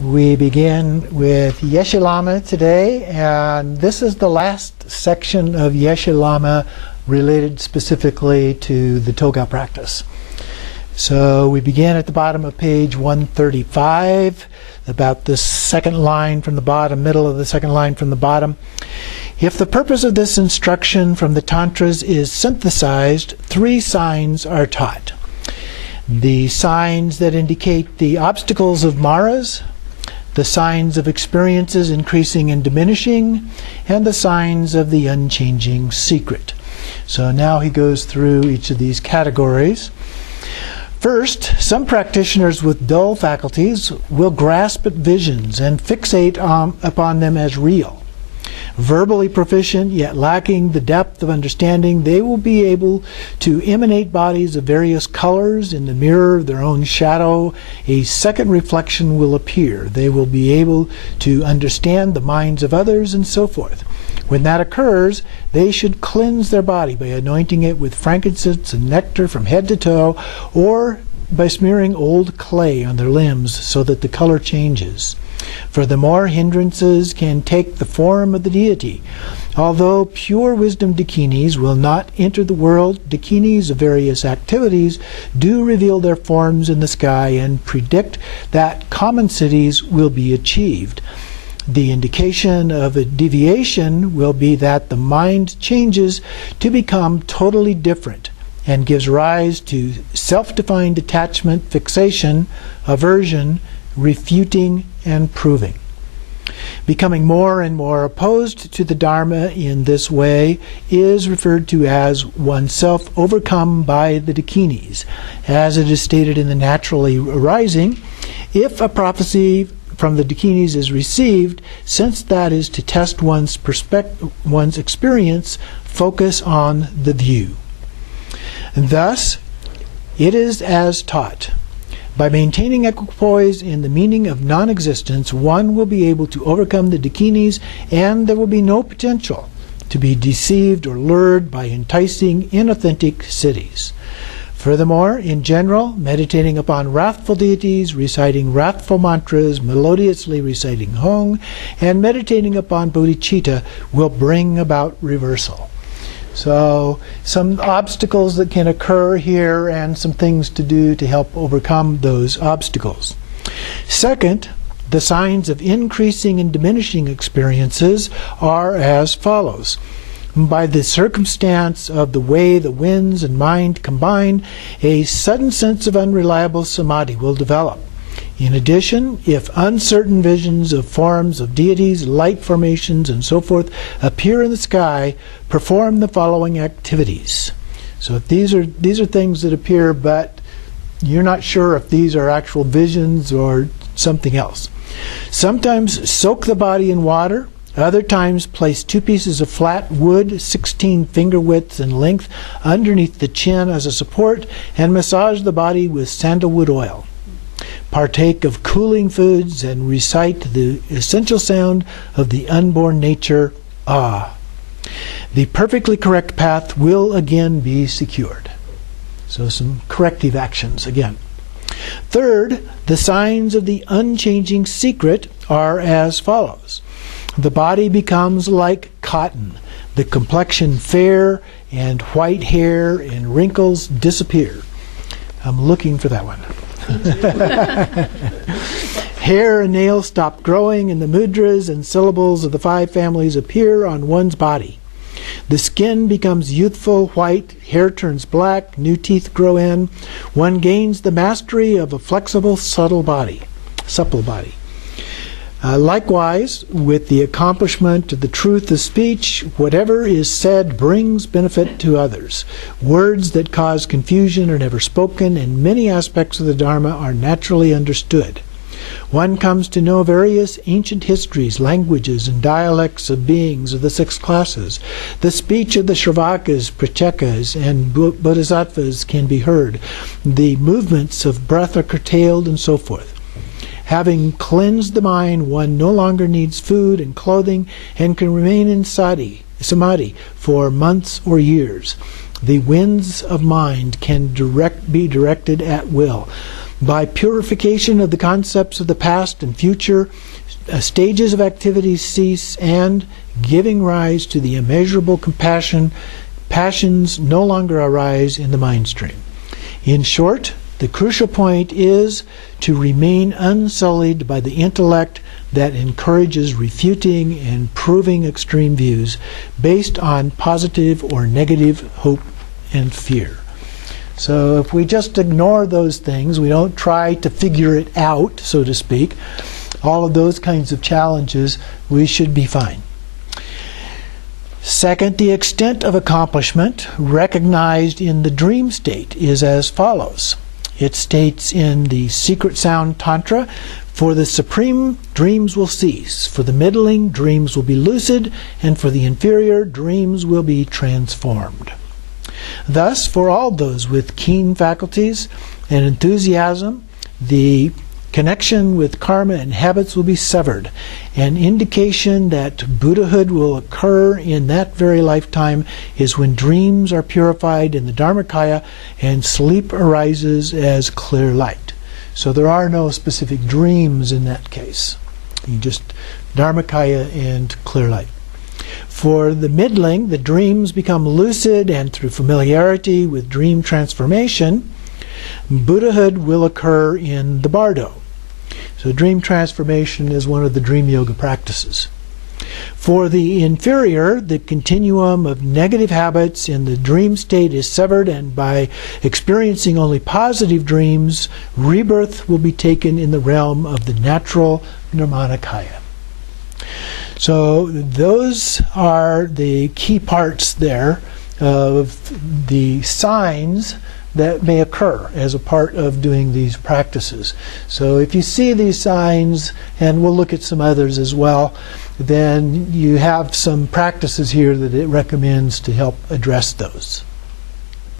We begin with Yeshe Lama today, and this is the last section of Yeshe Lama related specifically to the Togal practice. So we begin at the bottom of page 135, about the second line from the bottom, middle of the second line from the bottom. If the purpose of this instruction from the Tantras is synthesized, 3 signs are taught. The signs that indicate the obstacles of maras, the signs of experiences increasing and diminishing, and the signs of the unchanging secret. So now he goes through each of these categories. First, some practitioners with dull faculties will grasp at visions and fixate upon them as real. Verbally proficient, yet lacking the depth of understanding, they will be able to emanate bodies of various colors in the mirror of their own shadow. A second reflection will appear. They will be able to understand the minds of others and so forth. When that occurs, they should cleanse their body by anointing it with frankincense and nectar from head to toe, or by smearing old clay on their limbs so that the color changes. Furthermore, hindrances can take the form of the deity. Although pure wisdom dakinis will not enter the world, dakinis of various activities do reveal their forms in the sky and predict that common cities will be achieved. The indication of a deviation will be that the mind changes to become totally different and gives rise to self-defined attachment, fixation, aversion, refuting, and proving. Becoming more and more opposed to the Dharma in this way is referred to as oneself overcome by the dakinis. As it is stated in the Naturally Arising, if a prophecy from the dakinis is received, since that is to test one's experience, focus on the view. And thus, it is as taught. By maintaining equipoise in the meaning of non-existence, one will be able to overcome the dakinis, and there will be no potential to be deceived or lured by enticing, inauthentic cities. Furthermore, in general, meditating upon wrathful deities, reciting wrathful mantras, melodiously reciting Hong, and meditating upon bodhicitta will bring about reversal. So, some obstacles that can occur here and some things to do to help overcome those obstacles. Second, the signs of increasing and diminishing experiences are as follows. By the circumstance of the way the winds and mind combine, a sudden sense of unreliable samadhi will develop. In addition, if uncertain visions of forms of deities, light formations, and so forth appear in the sky, perform the following activities. So if these are things that appear, but you're not sure if these are actual visions or something else. Sometimes soak the body in water. Other times place 2 pieces of flat wood, 16 finger widths in length, underneath the chin as a support, and massage the body with sandalwood oil. Partake of cooling foods and recite the essential sound of the unborn nature, Ah. The perfectly correct path will again be secured. So some corrective actions again. Third, the signs of the unchanging secret are as follows. The body becomes like cotton, the complexion fair, and white hair and wrinkles disappear. I'm looking for that one. Hair and nails stop growing, and the mudras and syllables of the 5 families appear on one's body. The skin becomes youthful, white, hair turns black, new teeth grow in. One gains the mastery of a flexible, supple body. Likewise, with the accomplishment of the truth of speech, whatever is said brings benefit to others. Words that cause confusion are never spoken, and many aspects of the Dharma are naturally understood. One comes to know various ancient histories, languages, and dialects of beings of the 6 classes. The speech of the Shravakas, Prachekas, and Bodhisattvas can be heard. The movements of breath are curtailed, and so forth. Having cleansed the mind, one no longer needs food and clothing and can remain in samadhi for months or years. The winds of mind can be directed at will. By purification of the concepts of the past and future, stages of activity cease, and giving rise to the immeasurable compassion, passions no longer arise in the mind stream. In short, the crucial point is to remain unsullied by the intellect that encourages refuting and proving extreme views based on positive or negative hope and fear. So if we just ignore those things, we don't try to figure it out, so to speak, all of those kinds of challenges, we should be fine. Second, the extent of accomplishment recognized in the dream state is as follows. It states in the Secret Sound Tantra, for the supreme, dreams will cease. For the middling, dreams will be lucid. And for the inferior, dreams will be transformed. Thus, for all those with keen faculties and enthusiasm, the connection with karma and habits will be severed, an indication that Buddhahood will occur in that very lifetime is when dreams are purified in the Dharmakaya and sleep arises as clear light. So there are no specific dreams in that case. You just Dharmakaya and clear light. For the middling, the dreams become lucid, and through familiarity with dream transformation, Buddhahood will occur in the bardo. So dream transformation is one of the dream yoga practices. For the inferior, the continuum of negative habits in the dream state is severed, and by experiencing only positive dreams, rebirth will be taken in the realm of the natural Nirmanakaya. So those are the key parts there of the signs that may occur as a part of doing these practices. So if you see these signs, and we'll look at some others as well, then you have some practices here that it recommends to help address those.